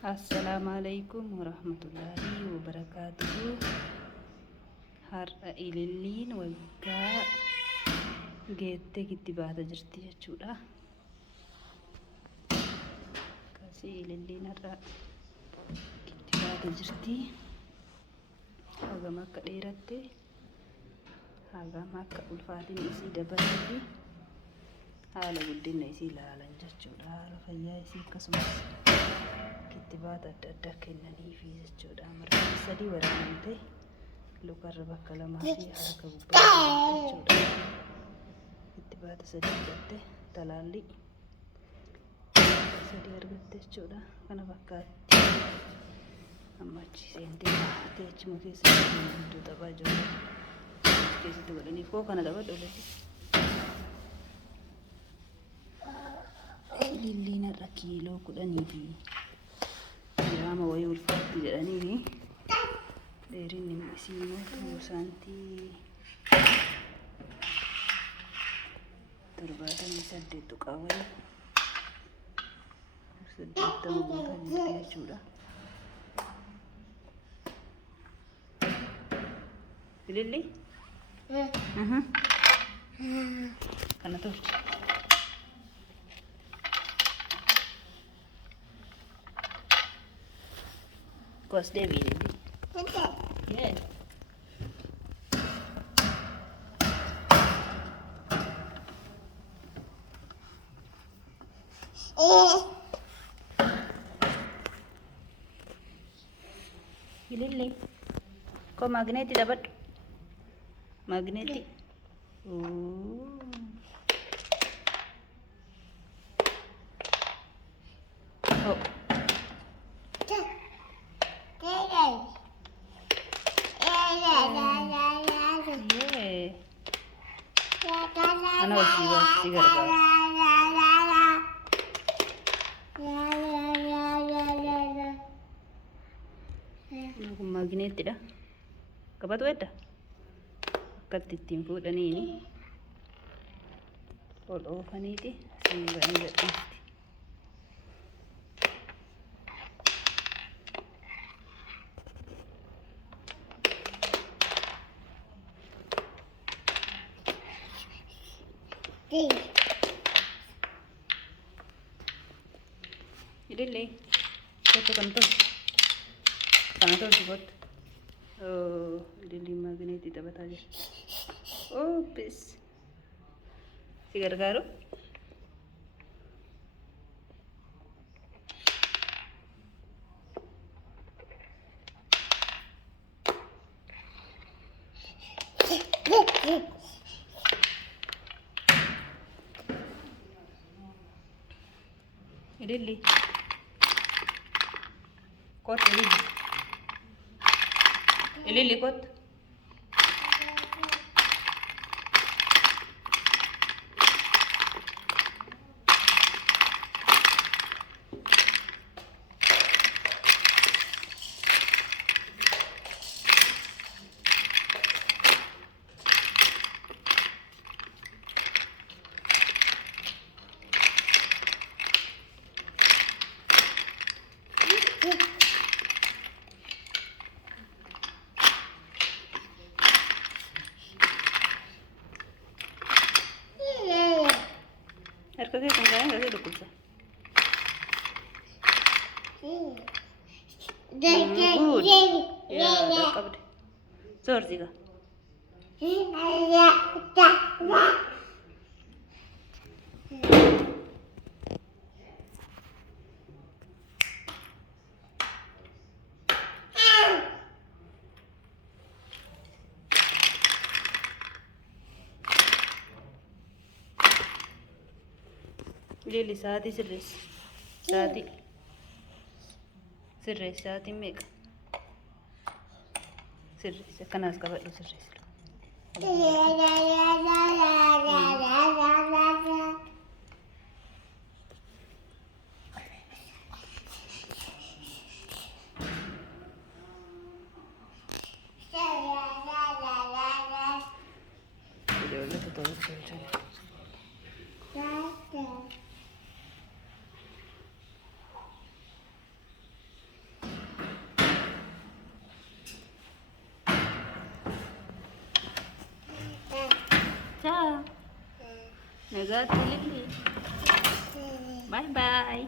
Assalamualaikum warahmatullahi wabarakatuh. Har'a ililliin waggaa geettee kittibaata jirti jechuudha. Akkasii ililliin har'a kittibaata jirti. Hagam akka dheeratte, hagam akka ulfaatiin isii dabaluu fi haala guddina isii ilaalan jechuudha. Haala fayyaa isii akkasumas kittibaata adda addaa kennaniifi jechuudha. Marti sadii waraanamtee lukarra bakka lamaa fi harka gubbaa jechuudha. Kittibaata sadii argatte, talaalli sadii argatte jechuudha. Kana fakkaatti amma achi seentee taatee achuma keessatti hedduu taphaa jiru. Keessatti godhaniif koo kana taphadhu olatti. Ililliin har'a kiiloo 10 fi giraama wayii ulfaatti jedhanii dheerinni isii immoo saantii 78 tuqaa wayii 80 guutaa jirti jechuudha. Ililli kana tolchi. Kos Devi Ililli. Yeah. Ililli. Kau magneti dapat? Magneti. Oh. Oh. Ano sigar ka? Kung magnet dah. Kapat weda. Katittim fuudhaniini. Ol oofaniiti simbanii gadhiisti. Ililli, kottu kan tolchu kottu. Oh, ililli magneetii taphataa jirti. Oh, bis. Si gargaaru? Ililli. Kot Ililli. Ililli kot. Harka kee kan kaya nggak sih dukung Good. Ya, dakap deh. Zor sih kak. Ililli sa'aatii sirreessi. Sa'aatiin meeqa? Sirreessi. Akkanaas qabadhu sirreessi. Ijoollee totoota tolchanii. Nagaatti Lilli. Bye bye.